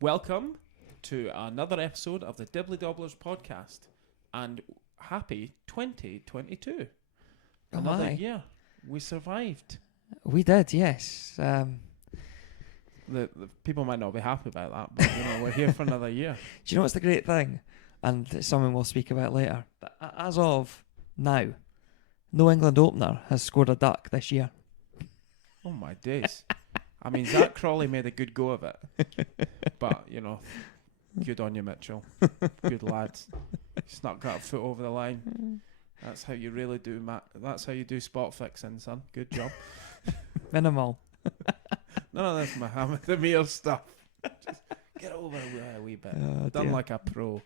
Welcome to another episode of the Dibbly Dobblers podcast, and happy 2022. Another year. We survived. We did, yes. The people might not be happy about that, but we're here for another year. Do you know what's the great thing? And it's something we'll speak about later. But as of now, no England opener has scored a duck this year. Oh my days. I mean, Zach Crawley made a good go of it. But, good on you, Mitchell. Good lads. Snuck that foot over the line. That's how you really do, Matt. That's how you do spot fixing, son. Good job. Minimal. None of this Mohammed Amir stuff. Just get over a wee bit. Done like a pro.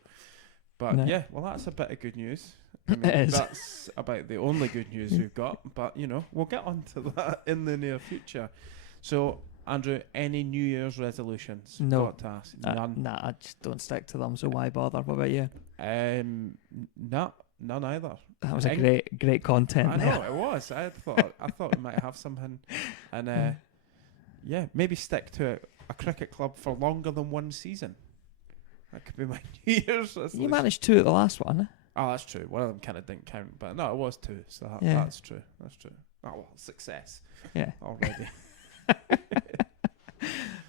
But No. that's a bit of good news. I mean, It is. That's about the only good news we've got. But, we'll get on to that in the near future. So, Andrew, any New Year's resolutions? No. Got to ask. None? Nah, I just don't stick to them, so why bother? What about you? None either. That was a great content. I know, it was. I thought we might have something. And, maybe stick to a cricket club for longer than one season. That could be my New Year's resolution. You managed 2 at the last one. Oh, that's true. One of them kind of didn't count, but no, it was 2. So Yeah. that's true. That's true. Oh, well, success Yeah. already.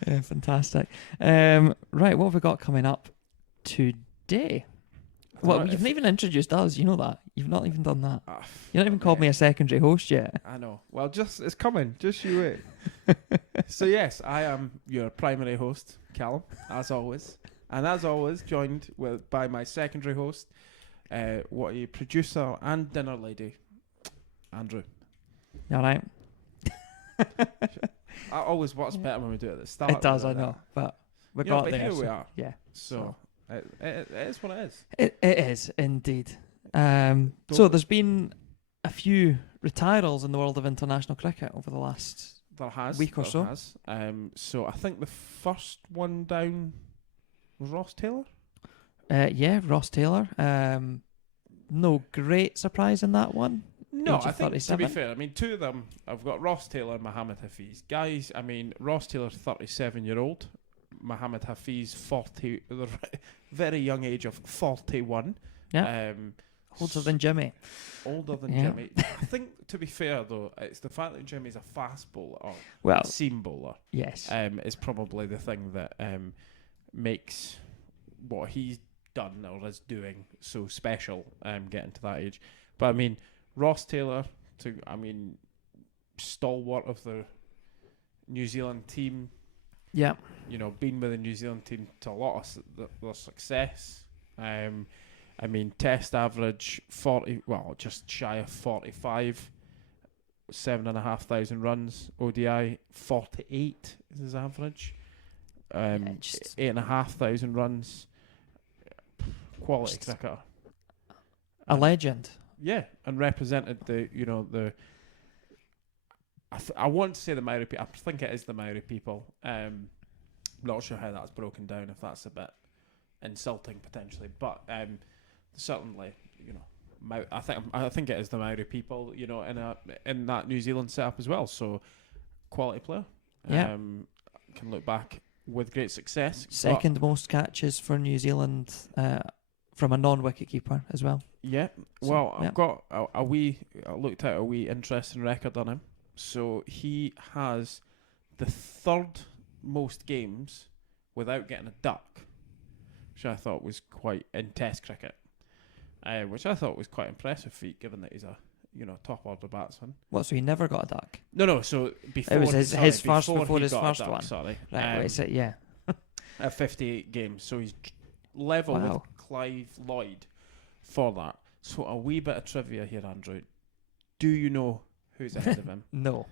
Yeah, fantastic. Right, what have we got coming up today? Well, you've not even introduced us, you know that. You've not even done that. You've not even called me a secondary host yet. I know. Well, it's coming. Just you wait. So yes, I am your primary host, Callum, as always. And as always, joined by my secondary host, what a producer and dinner lady, Andrew. All right. I always works better when we do it at the start. It does, I know. But we got but there. here so, we are. Yeah. So it is what it is. It is, indeed. So there's been a few retirals in the world of international cricket over the last week or so. So I think the first one down was Ross Taylor. Yeah, Ross Taylor. No great surprise in that one. No, Age of I think 37. to be fair, I mean, 2 of them, I've got Ross Taylor and Mohammed Hafiz. Guys, I mean, Ross Taylor's 37-year-old. Mohammed Hafiz, the very young age of 41. Yeah. Older than Jimmy. Older than Jimmy. I think, to be fair, though, it's the fact that Jimmy's a fast bowler, or seam bowler, yes, is probably the thing that makes what he's done or is doing so special, getting to that age. But, I mean, Ross Taylor, stalwart of the New Zealand team. Yeah. Been with the New Zealand team to a lot of their success. Test average 40, just shy of 45, 7,500 runs. ODI 48 is his average. 8,500 runs. Quality cricketer. A legend. Yeah, and represented I want to say the Maori people. I think it is the Maori people. Not sure how that's broken down, if that's a bit insulting potentially, but certainly, I think it is the Maori people, in that New Zealand setup as well. So, quality player. Yeah. Can look back with great success. Second most catches for New Zealand from a non-wicket keeper as well. Yeah. So, I've got I looked at a wee interesting record on him. So he has the 3rd most games without getting a duck, which I thought was quite in Test cricket, which I thought was quite impressive feat, given that he's a top order batsman. What? So he never got a duck? No. So before it was his first before his got first a duck, one. Sorry, Right. Wait, so, yeah. At 58 games, so he's level with Clive Lloyd for that. So a wee bit of trivia here, Andrew. Do you know who's ahead of him? No.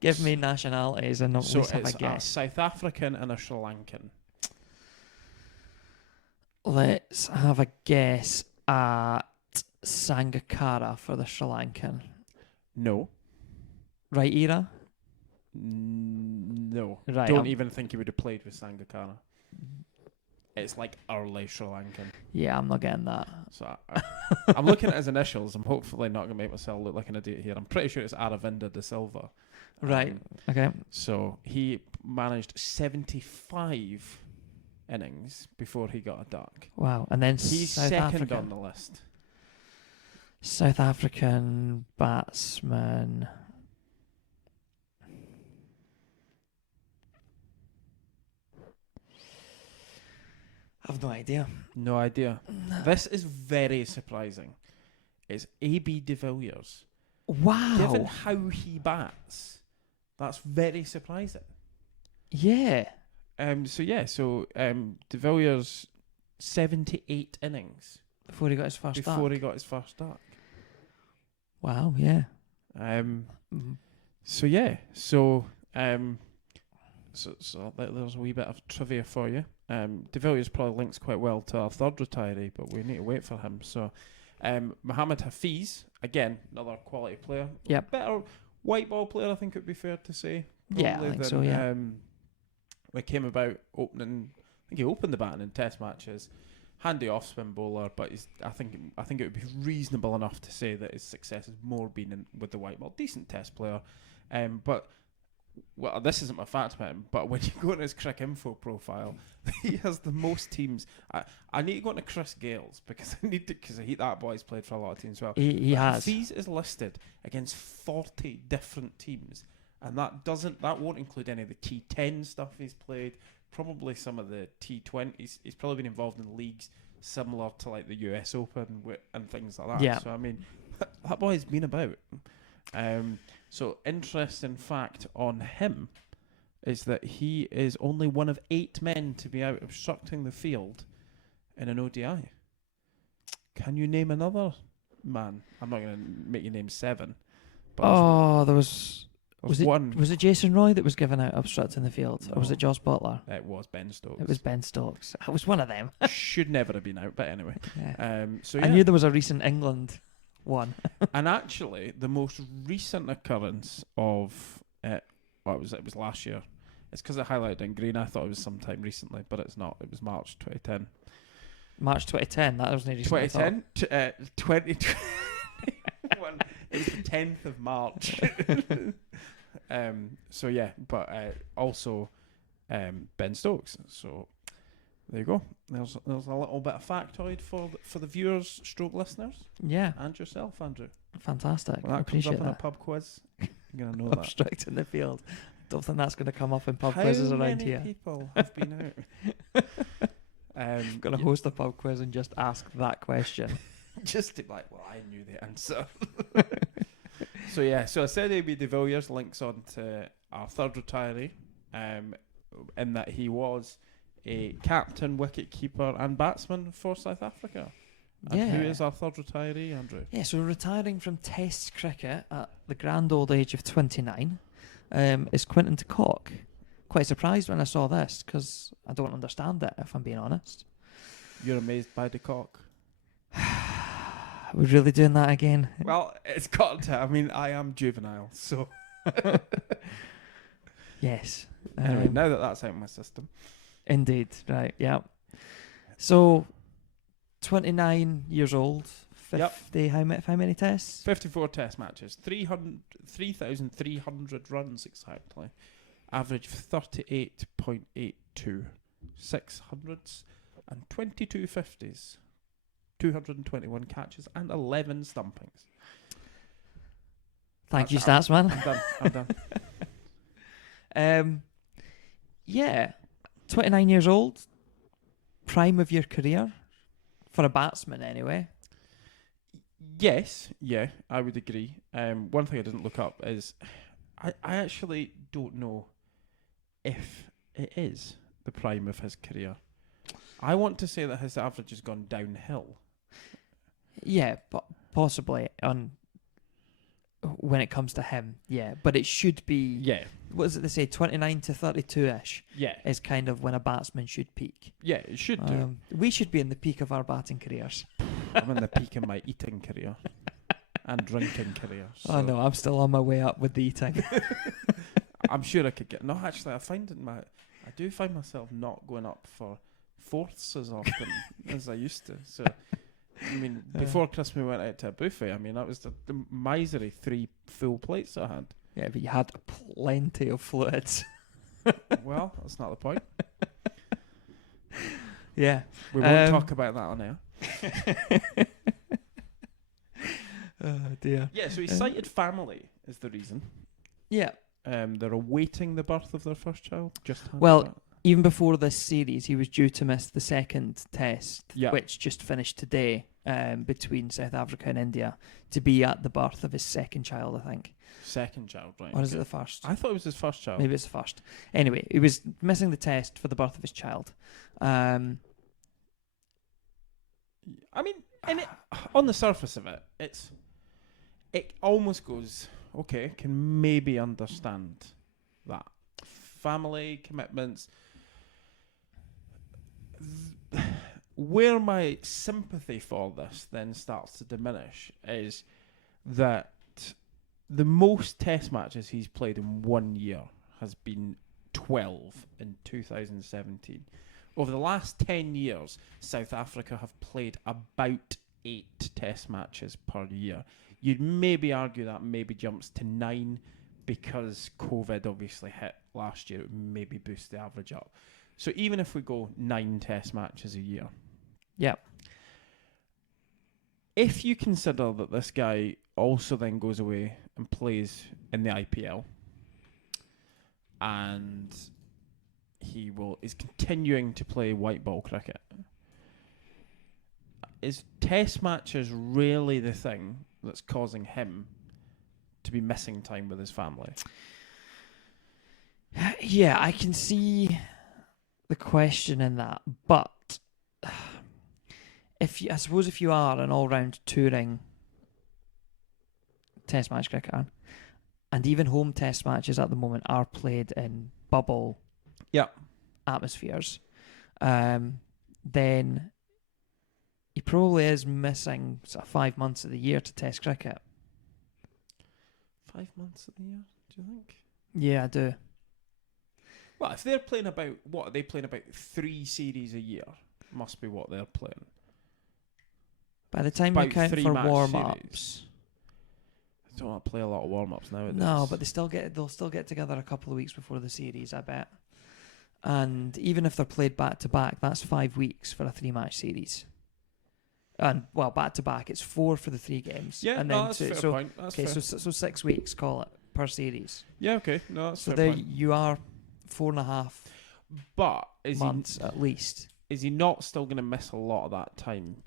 Give me nationalities and at least have a guess. A South African and a Sri Lankan. Let's have a guess at Sangakkara for the Sri Lankan. No. Right era? No. Right. Don't even think he would have played with Sangakkara. It's like early Sri Lankan. Yeah, I'm not getting that. So I'm looking at his initials. I'm hopefully not going to make myself look like an idiot here. I'm pretty sure it's Aravinda de Silva. Right. Okay. So he managed 75 innings before he got a duck. Wow. And then He's South second Africa. on the list. South African batsman. I've no idea. No idea. No. This is very surprising. It's A.B. de Villiers. Wow. Given how he bats, that's very surprising. Yeah. So de Villiers 78 innings Before he got his first duck. Wow, yeah. So there's a wee bit of trivia for you. De Villiers probably links quite well to our third retiree, but we need to wait for him. So, Mohammed Hafiz, again, another quality player. Yep. Better white ball player, I think it would be fair to say. Yeah, I think so, yeah. When it came about opening, I think he opened the batting in test matches. Handy off-spin bowler, but I think it would be reasonable enough to say that his success has more been with the white ball. Decent test player. But this isn't my fact about him, but when you go on his Crick Info profile, he has the most teams. I need to go into Chris Gale's because that boy's played for a lot of teams as well. He has. Hafiz is listed against 40 different teams, and that won't include any of the T10 stuff he's played. Probably some of the T20s. He's probably been involved in leagues similar to like the US Open and things like that. Yeah. So I mean, that boy's been about. So interesting fact on him is that he is only one of 8 men to be out obstructing the field in an ODI. Can you name another man? I'm not going to make you name 7. But there was one. Was it Jason Roy that was given out obstructing the field? No. Or was it Josh Butler? It was Ben Stokes. It was Ben Stokes. It was one of them. Should never have been out, but anyway. Yeah. So I knew there was a recent England one. And actually, the most recent occurrence of it was last year. It's because it highlighted in green. I thought it was sometime recently, but it's not. It was March 2010. March 2010. That wasn't recent. 2010. 2021. It was the 10th of March. Also Ben Stokes. So there you go. There's a little bit of factoid for the viewers, stroke listeners. Yeah. And yourself, Andrew. Fantastic. When that appreciate comes up that. in a pub quiz, you're gonna know that. Obstructing the field. Don't think that's going to come up in pub quizzes around here. How many people have been out? I'm going to host a pub quiz and just ask that question. Just to be like, well, I knew the answer. So I said A.B. de Villiers links on to our third retiree, in that he was a captain, wicket keeper, and batsman for South Africa. And who is our third retiree, Andrew? Yeah, so retiring from Test cricket at the grand old age of 29 is Quinton de Kock. Quite surprised when I saw this because I don't understand it, if I'm being honest. You're amazed by de Kock? Are we really doing that again? Well, it's got to. I mean, I am juvenile, so. Yes. Anyway, now that's out of my system. Indeed, right, yeah. So, 29 years old, 50, how many tests? 54 test matches, 3,300 runs exactly, average of 38.82, 600s and 22 50s, 221 catches and 11 stumpings. Thank you, stats man. I'm done. Yeah, 29 years old, prime of your career, for a batsman anyway. Yes, yeah, I would agree. One thing I didn't look up is I actually don't know if it is the prime of his career. I want to say that his average has gone downhill. Yeah, but possibly on when it comes to him, yeah. But it should be, yeah. What is it they say, 29 to 32-ish? Yeah. Is kind of when a batsman should peak. Yeah, it should do. We should be in the peak of our batting careers. I'm in the peak of my eating career and drinking career. So. Oh no, I'm still on my way up with the eating. I'm sure I could get. No, actually, I do find myself not going up for fourths as often as I used to. So, I mean, before Christmas we went out to a buffet. I mean, that was the misery 3 full plates I had. Yeah, but you had plenty of fluids. Well, that's not the point. Yeah. We won't talk about that on air. Oh dear. Yeah, so he cited family as the reason. Yeah. They're awaiting the birth of their first child. Well, even before this series, he was due to miss the second test, Yeah. which just finished today, between South Africa and India, to be at the birth of his second child, I think. Second child, right? Or is it the first? I thought it was his first child. Maybe it's the first. Anyway, he was missing the test for the birth of his child. I mean, on the surface of it, it almost goes, okay, can maybe understand that. Family, commitments. Where my sympathy for this then starts to diminish is that the most test matches he's played in 1 year has been 12 in 2017. Over the last 10 years, South Africa have played about 8 test matches per year. You'd maybe argue that maybe jumps to 9 because COVID obviously hit last year. It would maybe boost the average up. So even if we go 9 test matches a year. Yeah. If you consider that this guy also then goes away and plays in the IPL, and is continuing to play white ball cricket, is test matches really the thing that's causing him to be missing time with his family? Yeah, I can see the question in that, but I suppose if you are an all-round touring test match cricketer, and even home test matches at the moment are played in bubble atmospheres, then he probably is missing sort of 5 months of the year to test cricket. 5 months of the year, do you think? Yeah, I do. Well, if they're playing about, what are they playing, about 3 series a year? Must be what they're playing. By the time you count for warm-ups. I don't want to play a lot of warm-ups nowadays. No, but they'll still get together a couple of weeks before the series, I bet. And even if they're played back-to-back, that's 5 weeks for a 3-match series. And, well, back-to-back, it's 4 for the 3 games. Yeah, and no, then that's a fair point. That's fair. so 6 weeks, call it, per series. Yeah, okay. No, that's so fair there point. you are, 4.5 but months at least. Is he not still going to miss a lot of that time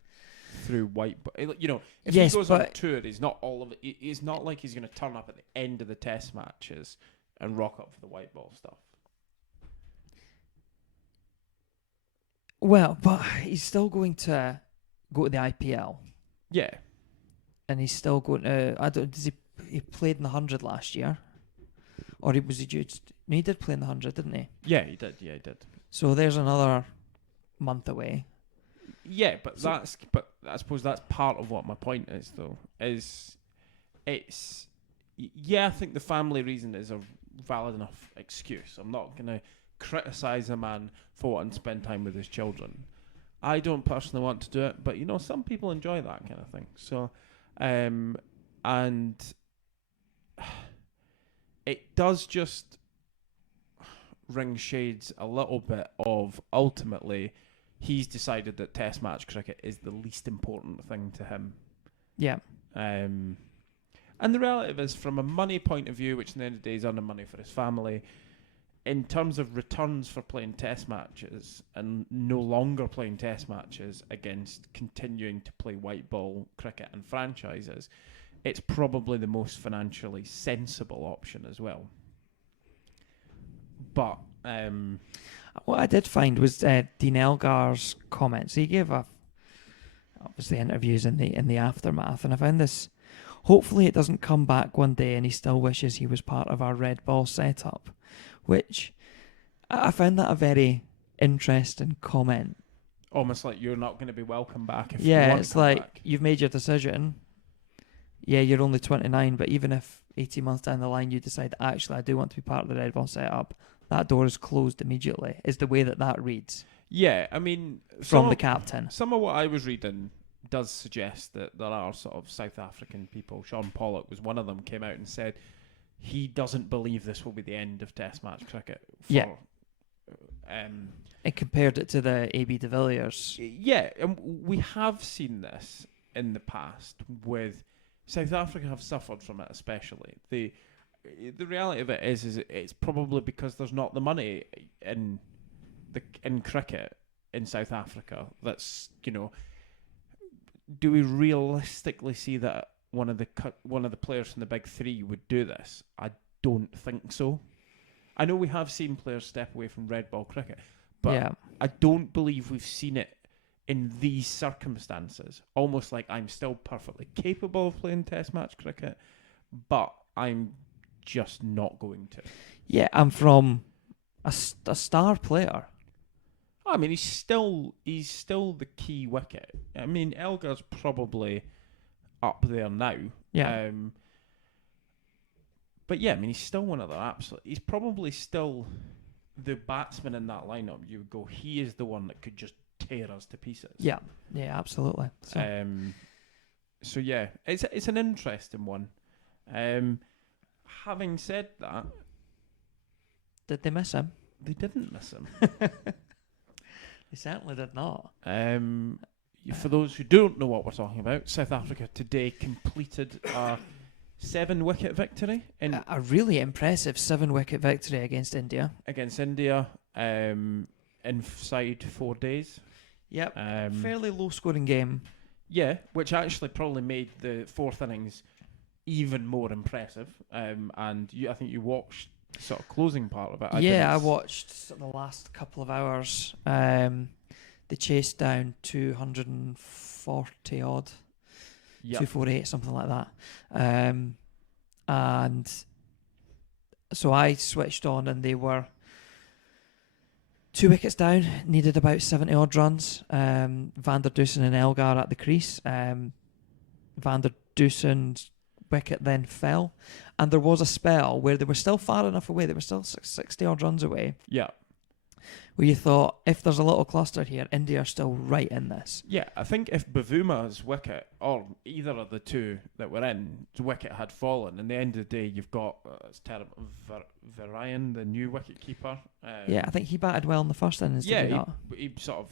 through white? You know, if yes, he goes on tour, he's not all of it. It's not like he's going to turn up at the end of the test matches and rock up for the white ball stuff. Well, but he's still going to go to the IPL. Yeah. And he's still going to... he played in the 100 last year? Or was he due... No, he did play in the 100, didn't he? Yeah, he did. Yeah, he did. So there's another month away. Yeah, but I suppose that's part of what my point is, though. I think the family reason is a valid enough excuse. I'm not going to criticise a man for wanting to spend time with his children. I don't personally want to do it, but some people enjoy that kind of thing. So, and it does just ring shades a little bit of, ultimately, he's decided that test match cricket is the least important thing to him. Yeah. And the relative is, from a money point of view, which in the end of the day is earning money for his family, in terms of returns for playing test matches and no longer playing test matches against continuing to play white ball cricket and franchises, it's probably the most financially sensible option as well. But what I did find was Dean Elgar's comments. He gave obviously interviews in the aftermath, and I found this. Hopefully, it doesn't come back one day, and he still wishes he was part of our red ball setup, which I found that a very interesting comment. Almost like you're not going to be welcome back if yeah, you want it's to come like back. You've made your decision. Yeah, you're only 29, but even if 18 months down the line you decide, actually, I do want to be part of the red ball setup, that door is closed immediately, is the way that reads. Yeah, I mean... From the captain. Some of what I was reading does suggest that there are sort of South African people. Sean Pollock was one of them, came out and said, he doesn't believe this will be the end of Test match cricket. Yeah. And compared it to the AB de Villiers. Yeah, and we have seen this in the past with South Africa have suffered from it, especially. The reality of it is it's probably because there's not the money in cricket in South Africa. That's, do we realistically see that one of the players from the big three would do this? I don't think so. I know we have seen players step away from red ball cricket, but I don't believe we've seen it in these circumstances. Almost like I'm still perfectly capable of playing Test match cricket, but I'm just not going to. Yeah, I'm from a star player. I mean, he's still the key wicket. I mean, Elgar's probably up there now. Yeah. But yeah, I mean, he's still one of the absolute. He's probably still the batsman in that lineup. You would go, he is the one that could just tear us to pieces. Yeah, absolutely. So yeah, it's an interesting one. Having said that, did they miss him? They didn't miss him. They certainly did not. For those who don't know what we're talking about, South Africa today completed a 7-wicket victory in a really impressive 7-wicket victory against India. Inside 4 days. Yep. Fairly low scoring game. Yeah, which actually probably made the fourth innings even more impressive. And I think you watched sort of closing part of it. I watched the last couple of hours. They chased down 240 odd. Yep. 248, something like that. And so I switched on, and they were 2 wickets down, needed about 70 odd runs. Van der Dusen and Elgar at the crease. Van der Dusen's wicket then fell, and there was a spell where they were still far enough away, they were still 60 odd runs away. Yeah. Where you thought, if there's a little cluster here, India are still right in this. Yeah, I think if Bavuma's wicket, or either of the two that were in, the wicket had fallen, in the end of the day, you've got, it's terrible, Varayan, the new wicket keeper. I think he batted well in the first innings. Yeah, he sort of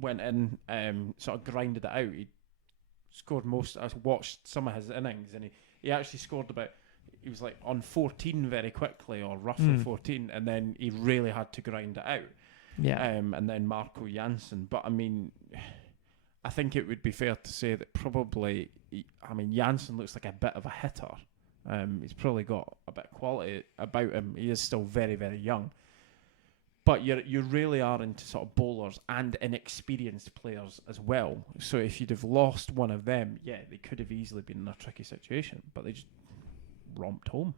went in, sort of grinded it out. He scored most. I watched some of his innings, and he actually scored about. He was like on 14 very quickly, or roughly 14, and then he really had to grind it out. Yeah. And then Marco Jansen. But I mean, I think it would be fair to say that probably, Jansen looks like a bit of a hitter. He's probably got a bit of quality about him. He is still very, very young. But you really are into sort of bowlers and inexperienced players as well. So if you'd have lost one of them, yeah, they could have easily been in a tricky situation. But they just romped home.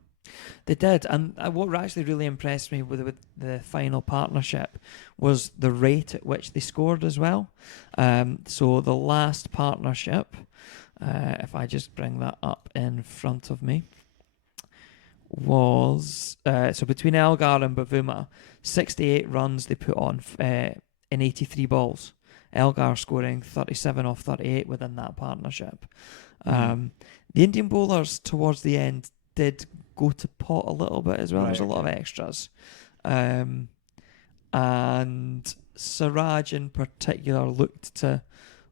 They did, and what actually really impressed me with the final partnership was the rate at which they scored as well. So the last partnership, if I just bring that up in front of me, was so between Elgar and Bavuma, 68 runs they put on in 83 balls. Elgar scoring 37 off 38 within that partnership. The Indian bowlers towards the end did go to pot a little bit as well. Right. There's a lot of extras. And Siraj in particular looked to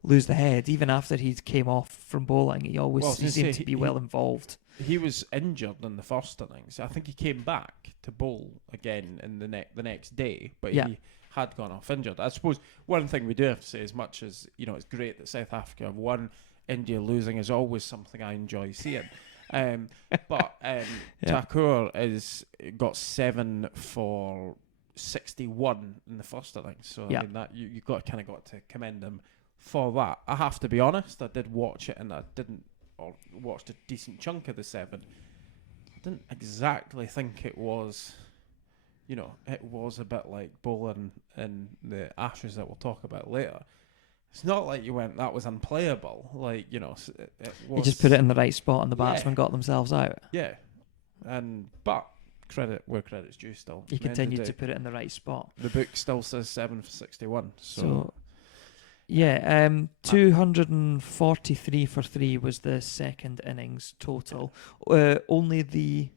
lose the head. Even after he came off from bowling, he seemed to be well involved. He was injured in the first innings. I think he came back to bowl again in the next day, but he had gone off injured. I suppose one thing we do have to say, as much as it's great that South Africa have won, India losing is always something I enjoy seeing. Thakur got 7 for 61 in the first innings, so I mean that you got to commend him for that. I have to be honest, I did watch it, and I watched a decent chunk of the 7. I didn't exactly think it was, it was a bit like bowling in the Ashes that we'll talk about later. It's not like you went, that was unplayable. Like, it was... You just put it in the right spot and the batsmen got themselves out. Yeah. But credit where credit's due still. You continued to put it in the right spot. The book still says 7 for 61. So Yeah, 243 for 3 was the second innings total. Only the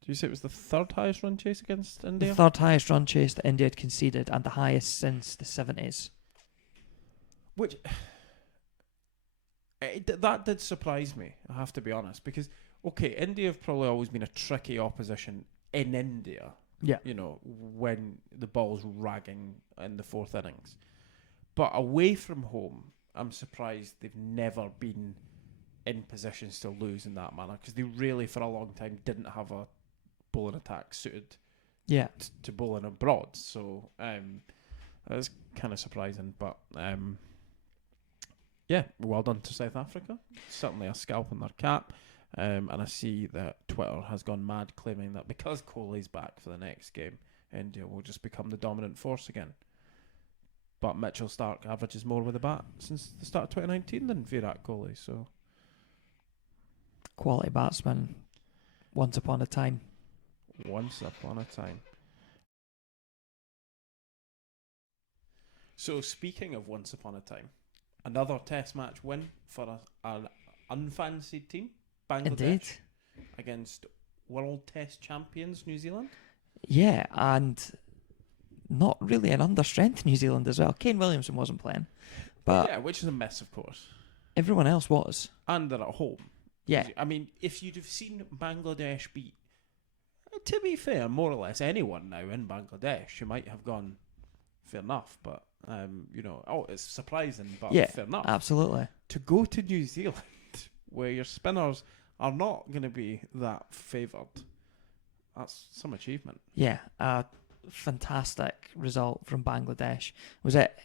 Do you say it was the third highest run chase against India? third highest run chase that India had conceded, and the highest since the 70s. Which that did surprise me, I have to be honest, because okay, India have probably always been a tricky opposition in India. Yeah. You know, when the ball's ragging in the fourth innings. But away from home, I'm surprised they've never been in positions to lose in that manner, because they really, for a long time, didn't have a bowling attack suited to bowling abroad. So that's kind of surprising. But yeah, well done to South Africa. Certainly a scalp in their cap. And I see that Twitter has gone mad claiming that because Kohli's back for the next game, India will just become the dominant force again. But Mitchell Starc averages more with the bat since the start of 2019 than Virat Kohli. So Quality batsman, once upon a time. Once upon a time. So speaking of once upon a time, another Test match win for an unfancied team, Bangladesh, Indeed. against World Test champions New Zealand. Yeah, and not really an understrength New Zealand as well. Kane Williamson wasn't playing, but yeah, which is a miss, of course. everyone else was. And they're at home. Yeah. I mean, if you'd have seen Bangladesh beat, to be fair, more or less anyone now in Bangladesh, you might have gone, fair enough, but, you know, it's surprising, but Yeah, fair enough. absolutely. To go to New Zealand, where your spinners are not going to be that favoured, that's some achievement. Yeah, a fantastic result from Bangladesh. Was it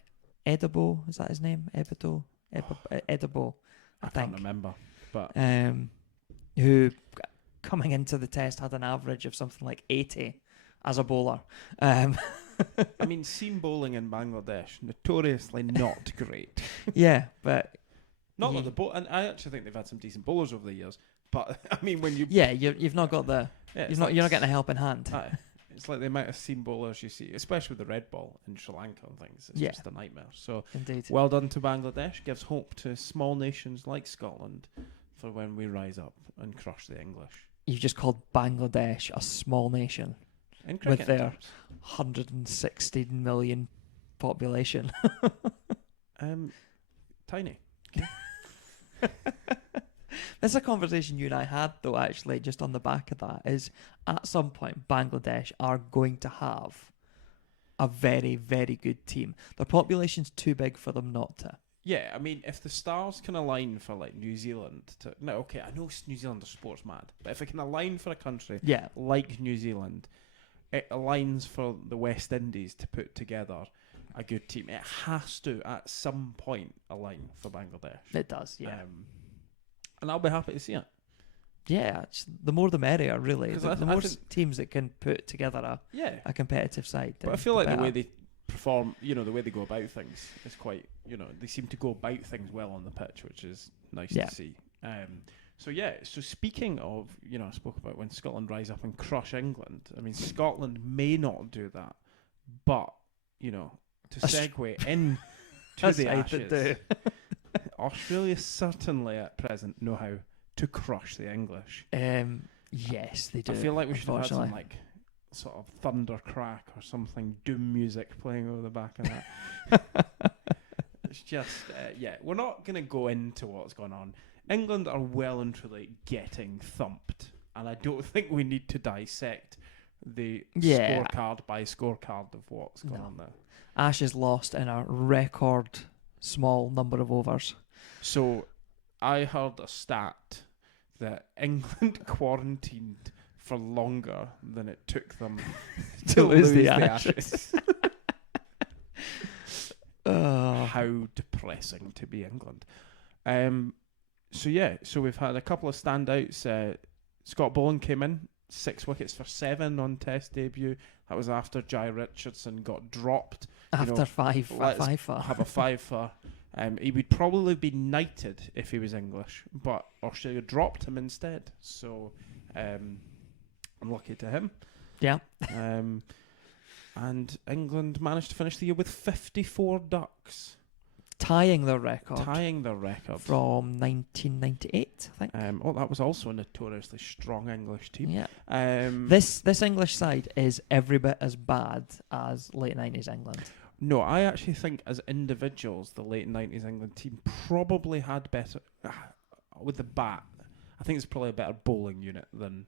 Edibo? Is that his name? Edibo? Edibo, I think. Can't remember, but who coming into the test had an average of something like 80 as a bowler. I mean, seam bowling in Bangladesh notoriously not great. Yeah, but Not that the and I actually think they've had some decent bowlers over the years. But I mean, when you you've not got the you're not getting a helping hand. It's like the amount of seam bowlers you see, especially with the red ball in Sri Lanka and things. It's just a nightmare. So Indeed. Well done to Bangladesh. Gives hope to small nations like Scotland for when we rise up and crush the English. You've just called Bangladesh a small nation In with their terms. 160 million population. Tiny. That's a conversation you and I had, though, actually, just on the back of that, is at some point Bangladesh are going to have a very, very good team. Their population's too big for them not to. Yeah, I mean, if the stars can align for like New Zealand to no, okay, I know New Zealand are sports mad, but if it can align for a country like New Zealand, it aligns for the West Indies to put together a good team. It has to at some point align for Bangladesh. It does, yeah. And I'll be happy to see it. Yeah, the more the merrier, really. 'Cause The more teams that can put together a competitive side. But I feel like the way they perform, you know, the way they go about things is quite, you know, they seem to go about things well on the pitch, which is nice to see. So speaking of, you know, I spoke about when Scotland rise up and crush England. I mean, Scotland may not do that, but, you know, to segue in to the Ashes, Australia certainly at present know how to crush the English. Yes, they do. I feel like we should have had some like sort of thunder crack or something, doom music playing over the back of that. It's just, we're not going to go into what's going on. England are well and truly getting thumped, and I don't think we need to dissect the scorecard by scorecard of what's going on there. Ashes lost in a record small number of overs. So I heard a stat that England quarantined for longer than it took them to lose the Ashes. How depressing to be England. So we've had a couple of standouts. Scott Boland came in, 6 wickets for 7 on Test debut. That was after Jai Richardson got dropped. After five for. Have a 5 for. He would probably be knighted if he was English, but Australia dropped him instead. So unlucky to him. Yeah. And England managed to finish the year with 54 ducks. tying their record from 1998, I think. That was also a notoriously strong English team. Yeah. Um, This English side is every bit as bad as late 90s England. No, I actually think as individuals, the late 90s England team probably had better... with the bat, I think it's probably a better bowling unit than...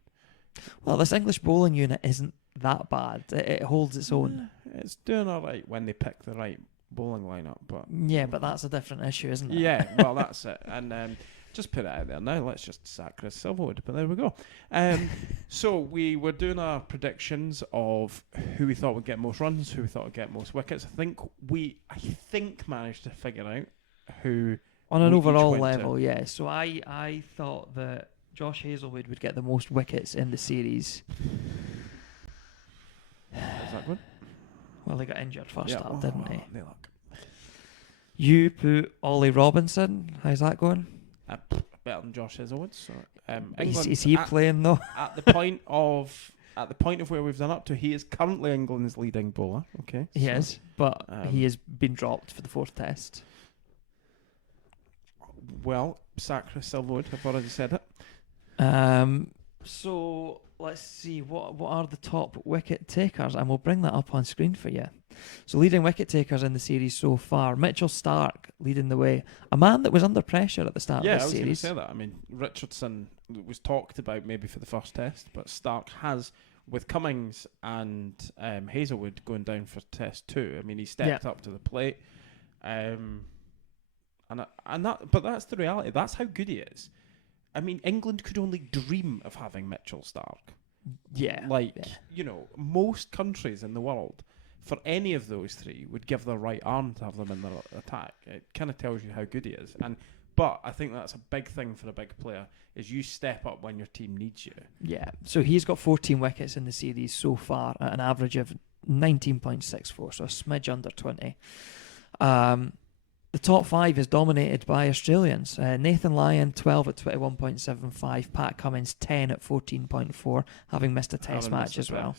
Well, this English bowling unit isn't that bad. It holds its own. It's doing all right when they pick the right bowling lineup, but... Yeah, but that's a different issue, isn't it? Yeah, well, that's it. And just put it out there now. Let's just sack Chris Silverwood, but there we go. So we were doing our predictions of who we thought would get most runs, who we thought would get most wickets. I think managed to figure out who... On an we overall each went level, to. yeah. So I thought that Josh Hazlewood would get the most wickets in the series. Is that good? Well, he got injured first Yeah. up, didn't he? No luck. You put Ollie Robinson. How's that going? Better than Josh Hazelwood. So, Is he playing though? at the point of where we've done up to, he is currently England's leading bowler. Okay, He is, but he has been dropped for the 4th test. Well, sack Chris Silverwood. I've already said it. So let's see what are the top wicket takers, and we'll bring that up on screen for you. So leading wicket takers in the series so far: Mitchell Starc leading the way, a man that was under pressure at the start Yeah, of I this was going to series. say that. I mean, Richardson was talked about maybe for the first test, but Stark has, with Cummings and Hazelwood going down for test 2. I mean, he stepped up to the plate, but that's the reality. That's how good he is. I mean, England could only dream of having Mitchell Starc. Yeah, Most countries in the world, for any of those three, would give their right arm to have them in their attack. It kind of tells you how good he is. But I think that's a big thing for a big player, is you step up when your team needs you. Yeah, so he's got 14 wickets in the series so far at an average of 19.64, so a smidge under 20. The top 5 is dominated by Australians. Nathan Lyon, 12 at 21.75. Pat Cummins, 10 at 14.4, having missed a test match as well.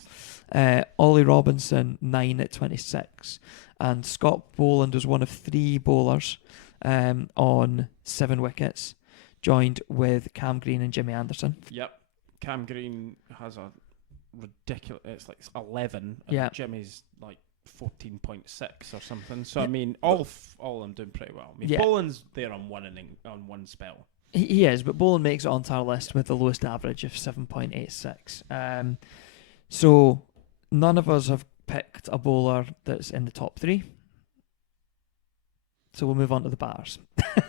Ollie Robinson, 9 at 26. And Scott Boland was one of 3 bowlers on 7 wickets, joined with Cam Green and Jimmy Anderson. Yep. Cam Green has a ridiculous... It's like 11. And Yeah. Jimmy's like 14.6 or something. So, I mean, all of them doing pretty well. I mean, Yeah. Boland's there on one spell. He is, but Boland makes it onto our list with the lowest average of 7.86. So none of us have picked a bowler that's in the top 3. So we'll move on to the batters.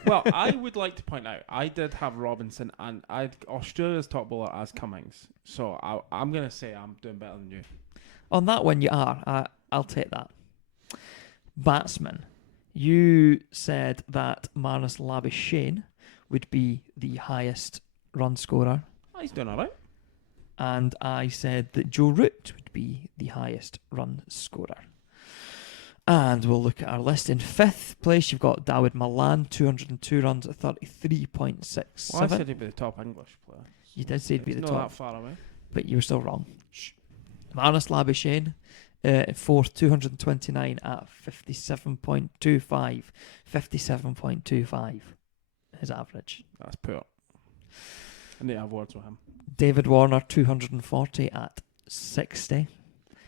Well, I would like to point out, I did have Robinson and I had Australia's top bowler as Cummings. So I'm going to say I'm doing better than you. On that one, you are. I'll take that. Batsman, you said that Marnus Labuschagne would be the highest run scorer. Oh, he's doing all right. And I said that Joe Root would be the highest run scorer. And we'll look at our list. In 5th place, you've got Dawid Malan, 202 runs at 33.67. Well, I said he'd be the top English player. You did say he'd be He's the not top, that far away. but you were still wrong. Marnus Labuschagne, 4th, 229 at 57.25. 57.25 his average. That's poor. I need to have words with him. David Warner, 240 at 60.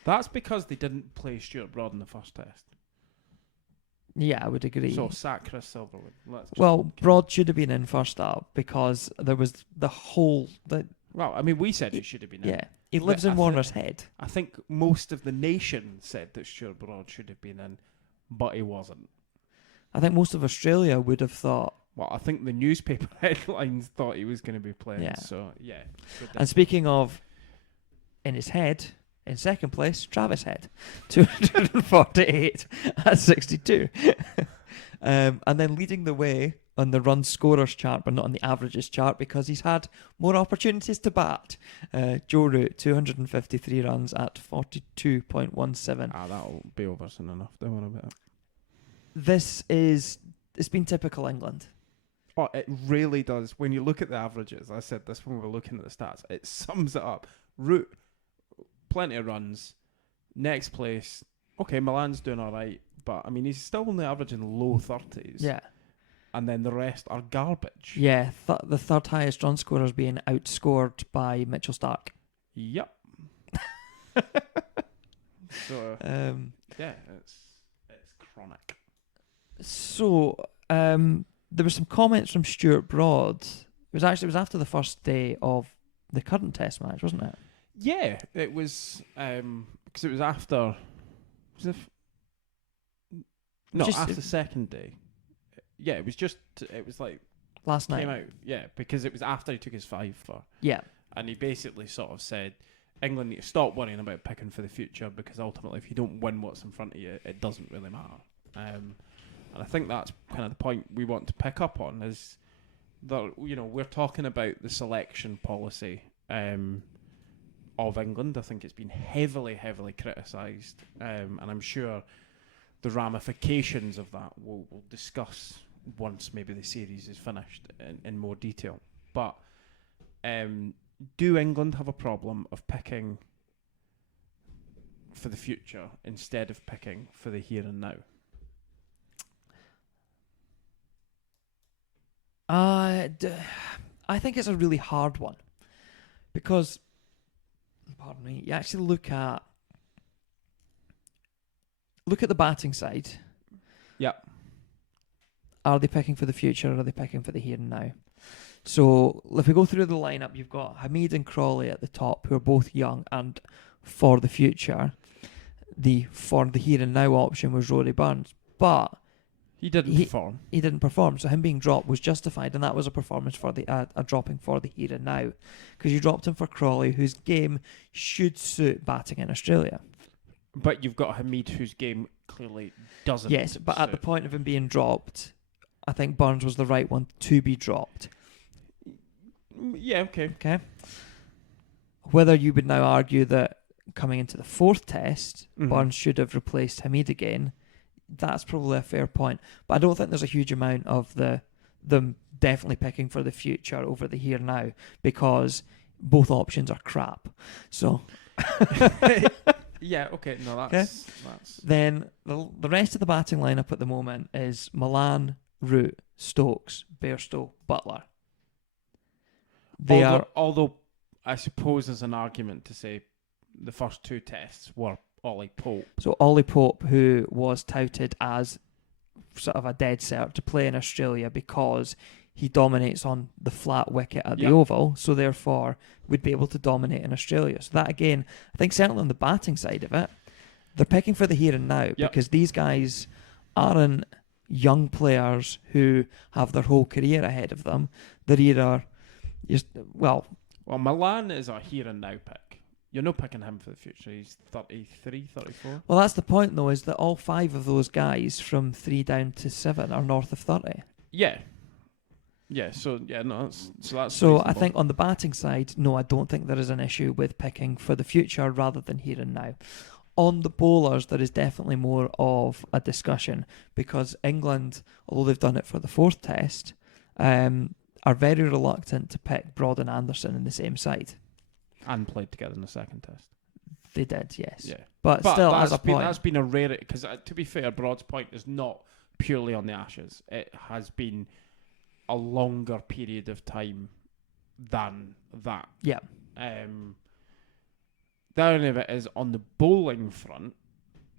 That's because they didn't play Stuart Broad in the first test. Yeah, I would agree. So sack Chris Silverwood. Broad should have been in first up because there was the whole... Well, I mean, we said he should have been in. Yeah, he lives in Warner's head. I think most of the nation said that Stuart Broad should have been in, but he wasn't. I think most of Australia would have thought... Well, I think the newspaper headlines thought he was going to be playing. Yeah. So, yeah. And speaking of in his head, in 2nd place, Travis Head, 248 at 62. And then leading the way on the run scorers chart, but not on the averages chart, because he's had more opportunities to bat. Joe Root, 253 runs at 42.17. That'll be over soon enough. Don't worry about It's been typical England. Oh, it really does. When you look at the averages, I said this when we were looking at the stats, it sums it up. Root, plenty of runs. Next place, okay, Milan's doing all right. but I mean, he's still only averaging low 30s. Yeah. And then the rest are garbage. Yeah, the third highest run scorer is being outscored by Mitchell Stark. Yep. So, yeah, it's chronic. So, there were some comments from Stuart Broad. It was after the first day of the current Test match, wasn't it? Yeah, it was because it was after. After the second day. Yeah, it was like Last night. Came out, yeah, because it was after he took his 5 for. Yeah. And he basically sort of said, England need to stop worrying about picking for the future because ultimately, if you don't win what's in front of you, it doesn't really matter. And I think that's kind of the point we want to pick up on is that, we're talking about the selection policy of England. I think it's been heavily, heavily criticised, and I'm sure the ramifications of that we'll discuss once maybe the series is finished in more detail. But do England have a problem of picking for the future instead of picking for the here and now? I think it's a really hard one because, pardon me, you actually look at the batting side. Yeah. Are they picking for the future or are they picking for the here and now? So if we go through the lineup, you've got Hamid and Crawley at the top, who are both young and for the future. For the here and now option was Rory Burns, but he didn't perform. He didn't perform, so him being dropped was justified, and that was a performance for a dropping for the here and now, because you dropped him for Crawley, whose game should suit batting in Australia. But you've got Hamid, whose game clearly doesn't. Yes, but at the point of him being dropped, I think Burns was the right one to be dropped. Yeah, okay. Okay. Whether you would now argue that coming into the fourth test, Burns should have replaced Hamid again, that's probably a fair point. But I don't think there's a huge amount of them definitely picking for the future over the here now, because both options are crap. So yeah, okay, no, that's then the rest of the batting lineup at the moment is Milan, Root, Stokes, Bairstow, Butler. Although I suppose there's an argument to say the first 2 tests were Ollie Pope. So Ollie Pope, who was touted as sort of a dead cert to play in Australia because he dominates on the flat wicket at the Oval, so therefore would be able to dominate in Australia. So that again, I think certainly on the batting side of it, they're picking for the here and now because these guys aren't young players who have their whole career ahead of them. They're either well, Milan is a here and now pick. You're not picking him for the future. He's 33, 34. Well, that's the point, though, is that all 5 of those guys from 3 down to 7 are north of 30. Yeah. Yeah, so that's So reasonable. I think on the batting side, no, I don't think there is an issue with picking for the future rather than here and now. On the bowlers, there is definitely more of a discussion because England, although they've done it for the 4th test, are very reluctant to pick Broad and Anderson in the same side. And played together in the 2nd test. They did, yes. Yeah. But still, as a point... That's been a rare... Because to be fair, Broad's point is not purely on the Ashes. It has been a longer period of time than that. Yeah. The only of it is on the bowling front,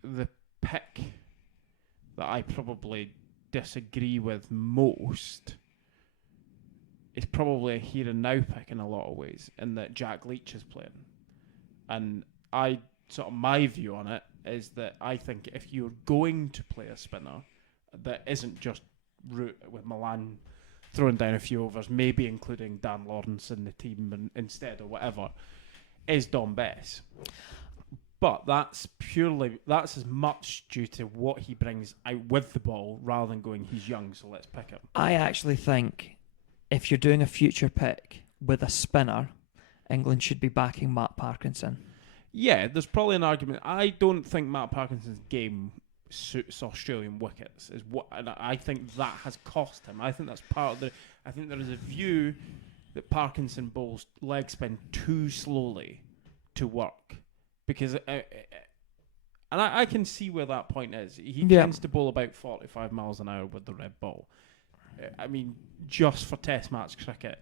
the pick that I probably disagree with most is probably a here and now pick in a lot of ways, in that Jack Leach is playing. And my view on it is that I think if you're going to play a spinner that isn't just Root with Milan throwing down a few overs, maybe including Dan Lawrence in the team instead or whatever, is Dom Bess. But that's as much due to what he brings out with the ball rather than going, he's young, so let's pick him. I actually think if you're doing a future pick with a spinner, England should be backing Matt Parkinson. Yeah, there's probably an argument. I don't think Matt Parkinson's game suits Australian wickets. And I think that has cost him. I think that's part of the... I think there is a view that Parkinson bowls leg spin too slowly to work. Because And I can see where that point is. He Yeah. tends to bowl about 45 miles an hour with the red ball. I mean, just for test match cricket,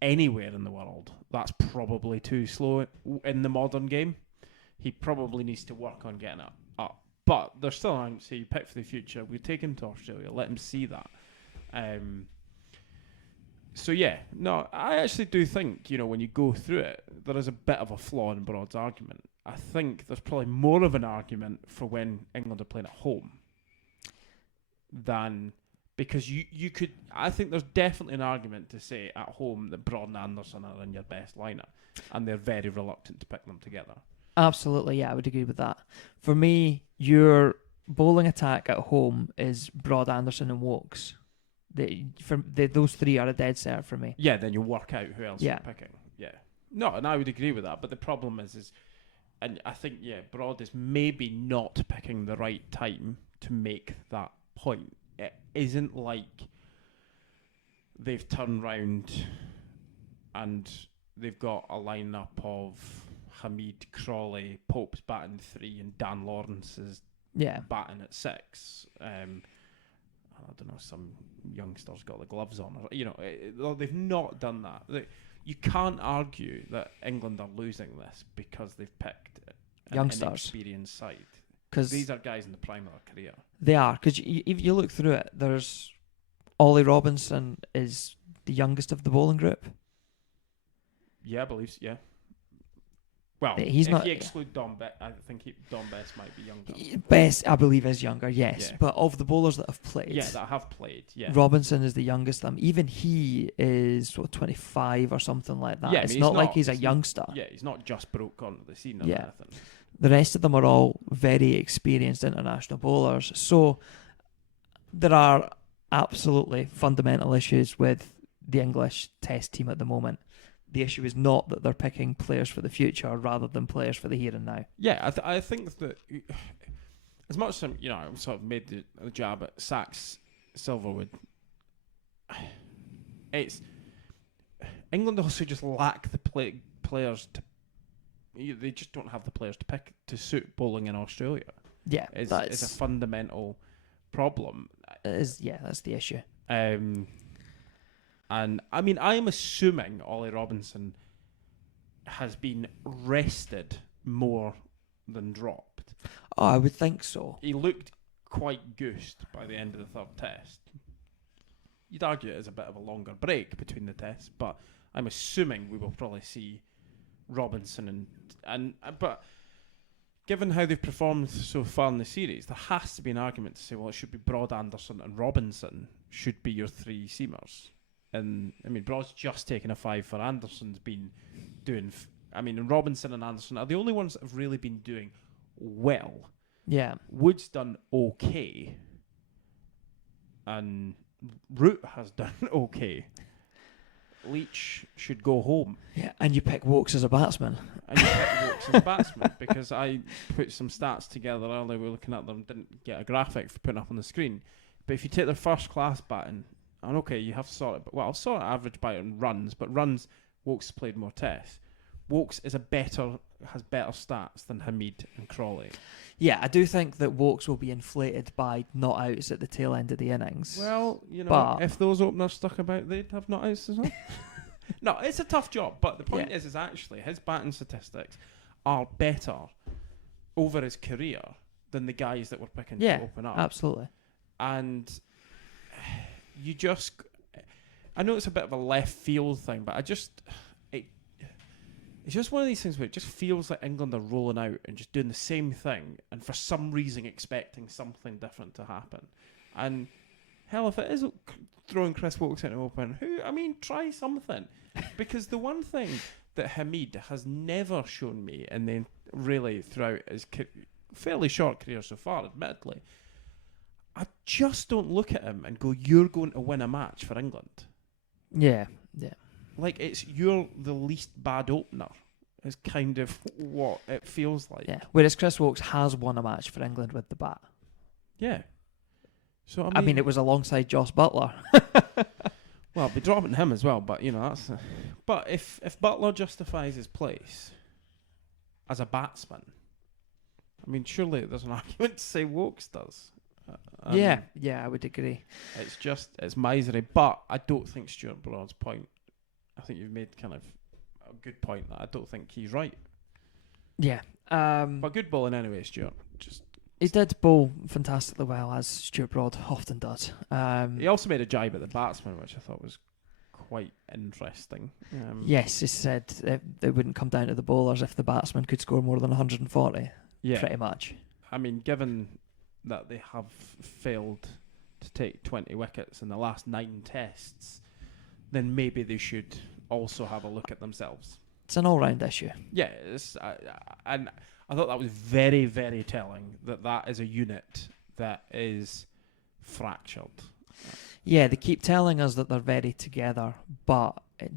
anywhere in the world, that's probably too slow in the modern game. He probably needs to work on getting it up. But there's still an say you pick for the future. We take him to Australia, let him see that. So yeah, no, I actually do think, when you go through it, there is a bit of a flaw in Broad's argument. I think there's probably more of an argument for when England are playing at home than because you could. I think there's definitely an argument to say at home that Broad and Anderson are in your best lineup, and they're very reluctant to pick them together. Absolutely, yeah, I would agree with that. For me, your bowling attack at home is Broad, Anderson, and Wokes. Those three are a dead cert for me. Yeah, then you work out who else you're picking. Yeah, no, and I would agree with that. But the problem is, and I think Broad is maybe not picking the right time to make that point. It isn't like they've turned round and they've got a lineup of Hamid, Crawley, Pope's batting 3, and Dan Lawrence is batting at 6. I don't know, some youngsters got the gloves on. They've not done that. You can't argue that England are losing this because they've picked an youngsters, inexperienced side. Because these are guys in the prime of their career. They are, because if you look through it, there's Ollie Robinson is the youngest of the bowling group. Yeah, I believe so, yeah. Well, he's if not, you exclude Dom Best, I think Dom Best might be younger. Best, I believe, is younger, yes. Yeah. But of the bowlers that have played, Robinson is the youngest of them. Even he is 25 or something like that. Yeah, it's not like he's a youngster. Yeah, he's not just broke onto the scene or anything. The rest of them are all very experienced international bowlers. So there are absolutely fundamental issues with the English Test team at the moment. The issue is not that they're picking players for the future rather than players for the here and now. Yeah, I think that as much as I sort of made the jab at Sachs Silverwood, it's England also just lack the players to. They just don't have the players to pick to suit bowling in Australia. Yeah, it's a fundamental problem. That's the issue. And I mean, I'm assuming Ollie Robinson has been rested more than dropped. Oh, I would think so. He looked quite goosed by the end of the third test. You'd argue it is a bit of a longer break between the tests, but I'm assuming we will probably see Robinson but given how they've performed so far in the series, there has to be an argument to say, well, it should be Broad, Anderson, and Robinson should be your 3 seamers. And I mean, Broad's just taken a 5 for Anderson's been doing. And Robinson and Anderson are the only ones that have really been doing well. Yeah, Wood's done okay, and Root has done okay. Leach should go home. Yeah, and you pick Wokes as a batsman. And you pick Wokes as a batsman because I put some stats together earlier. We were looking at them, didn't get a graphic for putting up on the screen. But if you take their first class batting, and okay, you have sort of average by in runs, but runs, Wokes played more tests. Wokes has better stats than Hamid and Crawley. Yeah, I do think that Wokes will be inflated by not outs at the tail end of the innings. Well, if those openers stuck about, they'd have not outs as well. No, it's a tough job, but the point is actually his batting statistics are better over his career than the guys that were picking to open up. Absolutely. And you just, I know it's a bit of a left field thing, but it's just one of these things where it just feels like England are rolling out and just doing the same thing, and for some reason expecting something different to happen. And hell, if it is throwing Chris Wokes into open, try something. Because the one thing that Hamid has never shown me, and then really throughout his fairly short career so far, admittedly, I just don't look at him and go, you're going to win a match for England. Yeah. Like, you're the least bad opener is kind of what it feels like. Yeah. Whereas Chris Wokes has won a match for England with the bat. Yeah. So I mean it was alongside Joss Butler. Well, I'll be dropping him as well, but that's. But if Butler justifies his place as a batsman, I mean, surely there's an argument to say Wokes does. Yeah, I would agree. It's misery. But I don't think Stuart Broad's point, I think you've made kind of a good point that I don't think he's right. Yeah. But good bowling anyway, Stuart. He did bowl fantastically well, as Stuart Broad often does. He also made a jibe at the batsman, which I thought was quite interesting. Yes, he said it wouldn't come down to the bowlers if the batsman could score more than 140. Yeah. Pretty much. I mean, given that they have failed to take 20 wickets in the last 9 tests, then maybe they should also have a look at themselves. It's an all-round issue. Yeah, and I thought that was very, very telling that is a unit that is fractured. Yeah, they keep telling us that they're very together, but it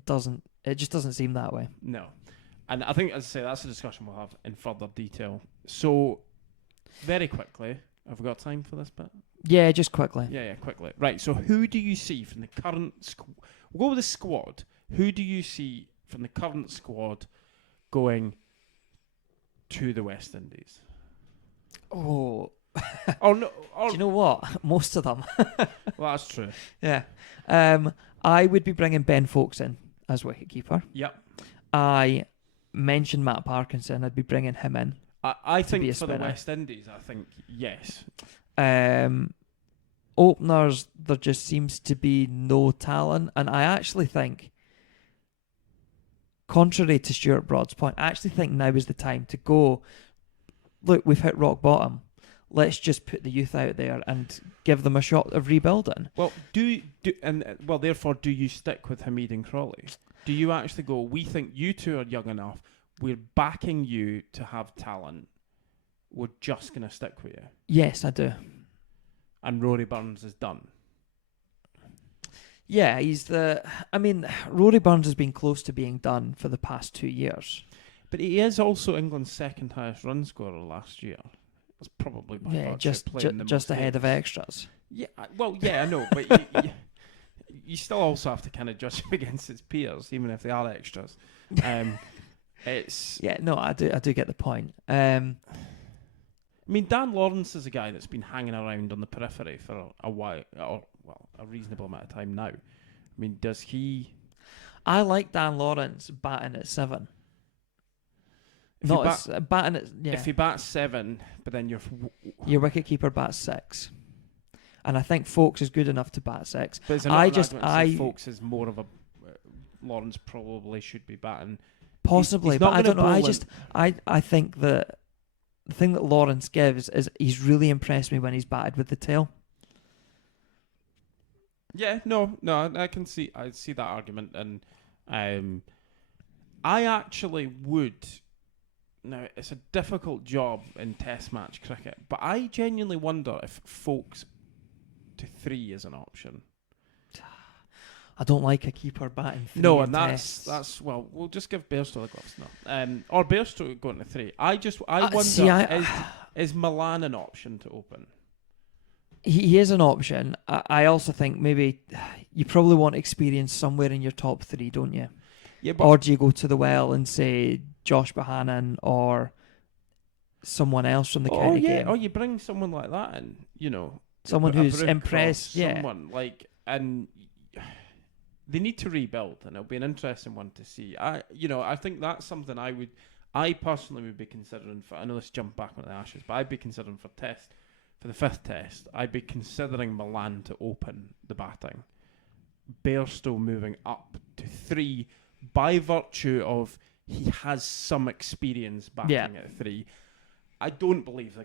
just doesn't seem that way. No. And I think, as I say, that's a discussion we'll have in further detail. So, very quickly, have we got time for this bit? Yeah, just quickly. Yeah, quickly. Right, so who do you see from the current we'll go with the squad. Who do you see from the current squad going to the West Indies? Oh. Oh, no. Do you know what? Most of them. Well, that's true. Yeah. I would be bringing Ben Foakes in as wicketkeeper. Yep. I mentioned Matt Parkinson. I'd be bringing him in. I think for the West Indies, I think, yes. Openers, there just seems to be no talent. And I actually think, contrary to Stuart Broad's point, I actually think now is the time to go, look, we've hit rock bottom. Let's just put the youth out there and give them a shot of rebuilding. Well, therefore, do you stick with Hamid and Crawley? Do you actually go, we think you two are young enough, we're backing you to have talent, we're just going to stick with you? Yes, I do. And Rory Burns is done? Yeah, Rory Burns has been close to being done for the past 2 years. But he is also England's second highest run scorer last year. That's probably by just ahead of extras. Yeah, I know, but you still also have to kind of judge him against his peers, even if they are extras. I do get the point. I mean, Dan Lawrence is a guy that's been hanging around on the periphery for a while, a reasonable amount of time now. I mean, does he? I like Dan Lawrence batting at 7. If he bats 7, but then your wicketkeeper bats 6, and I think Foakes is good enough to bat 6. But Foakes is more of a Lawrence probably should be batting. Possibly, but I don't know. I think that the thing that Lawrence gives is he's really impressed me when he's batted with the tail. Yeah, no, I see that argument, and I actually would. Now, it's a difficult job in Test match cricket, but I genuinely wonder if Foakes to 3 is an option. I don't like a keeper batting 3. No, and tests. that's we'll just give Bairstow the gloves now. Or Bairstow going to 3. I wonder, is Milan an option to open? He is an option. I also think maybe you probably want experience somewhere in your top 3, don't you? Yeah, but or do you go to the well and say Josh Bohannon or someone else from the county game? Or you bring someone like that in, someone who's impressed. Someone and they need to rebuild, and it'll be an interesting one to see. I think that's something I personally would be considering for. I know let's jump back on the Ashes, but I'd be considering for the 5th test. I'd be considering Milan to open the batting. Bairstow moving up to 3 by virtue of he has some experience batting at 3. I don't believe they're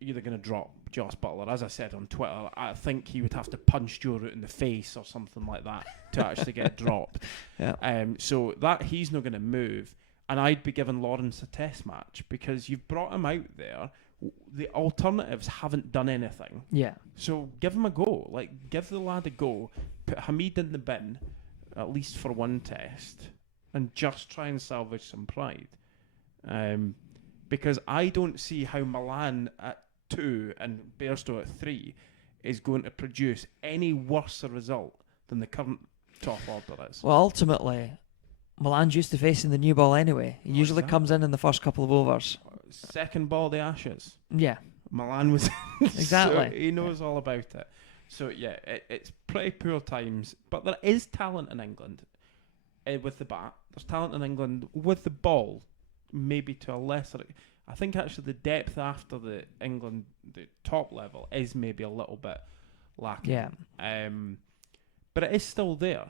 either going to drop Joss Butler. As I said on Twitter, I think he would have to punch Joe Root in the face or something like that to actually get dropped. Yeah. So that he's not going to move, and I'd be giving Lawrence a test match because you've brought him out there. The alternatives haven't done anything. Yeah. So give him a go. Give the lad a go. Put Hamid in the bin, at least for 1 test, and just try and salvage some pride. Because I don't see how Milan at 2 and Bairstow at 3 is going to produce any worse a result than the current top order is. Well, ultimately, Milan's used to facing the new ball anyway. He usually comes in the first couple of overs. second ball of the Ashes. Yeah, Milan was exactly. So he knows all about it. So yeah, it's pretty poor times, but there is talent in England with the bat. There's talent in England with the ball, maybe to a lesser. I think actually the depth after the top level is maybe a little bit lacking. Yeah. But it is still there.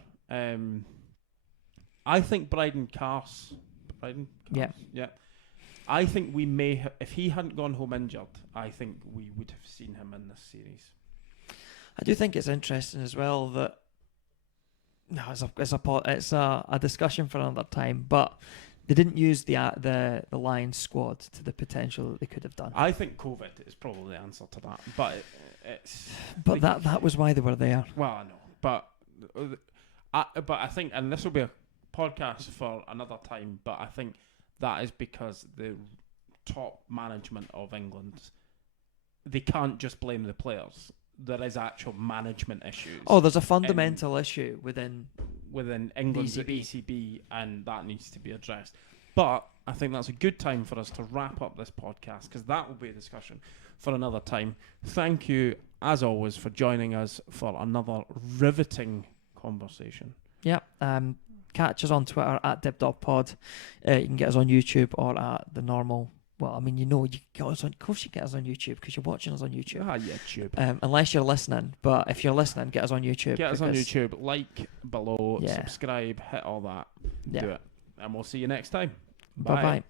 I think Bryden Cars. Yeah. I think we may if he hadn't gone home injured, I think we would have seen him in this series. I do think it's interesting as well that it's a discussion for another time, but they didn't use the Lions squad to the potential that they could have done. I think COVID is probably the answer to that, but that was why they were there. Well, I know, but I think, and this will be a podcast for another time, but I think that is because the top management of England, they can't just blame the players. There is actual management issues. Oh, there's a fundamental issue within England's ECB, and that needs to be addressed. But I think that's a good time for us to wrap up this podcast, because that will be a discussion for another time. Thank you, as always, for joining us for another riveting conversation. Yeah. Catch us on Twitter at dib.pod. You can get us on YouTube or at the normal. Well, I mean, you can get us on. Of course, you get us on YouTube because you're watching us on YouTube. YouTube. Unless you're listening, but if you're listening, get us on YouTube. Get us on YouTube. Like below, subscribe, hit all that. Yeah. Do it, and we'll see you next time. Bye bye.